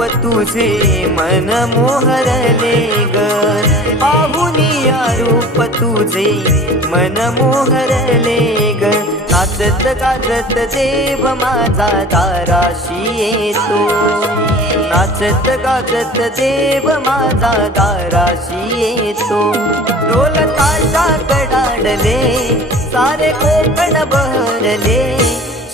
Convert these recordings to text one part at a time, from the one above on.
रूप तुझे मन मोहरले ग. पाहुनिया रूप तुझे मन मोहरले ग. नाचत गाजत देव माझा दाराशी येतो. नाचत गाजत देव माझा दाराशी येतो. ढोल ताशा कडाडले सारे कोकण बहरले.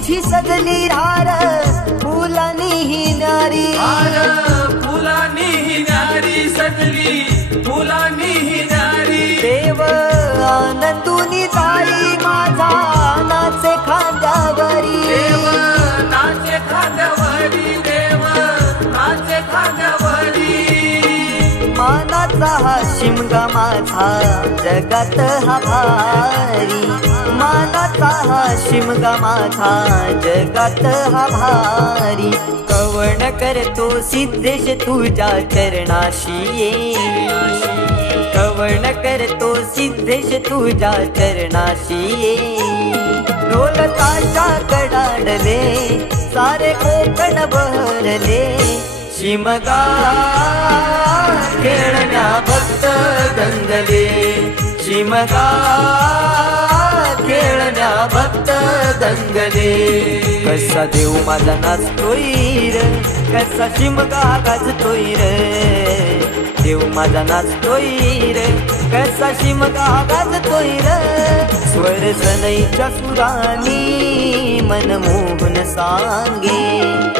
तुझी सजली रार फुलानी ही नारी. आर फुलानी ही नारी सजली फुलानी ही नारी. देव आनंदुनी जाई माझा नाचे खांद्यावरी. देव नाचे खांद्यावरी देव नाचे खांद्यावरी. मानाचा हा शिमगा माझा जगात हा भारी. मानाचा हा शिमगा माझा जगात हा भारी. कवण करतो सिद्धेश तुझ्या चरणाशी ये. कवण करतो सिद्धेश तुझ्या चरणाशी ये. ढोल कडाडले सारे कोकण बहरले. शिमगा भक्त दंगले शिमगा खेळण्या भक्त दंगले कसा देव माझा नाचतोय र कसा शिमगा गाजतोय र. देव माझा नाचतोय र कसा शिमगा गाजतोय र. स्वर सनईच्या सुरानी मनमोहन सांगे.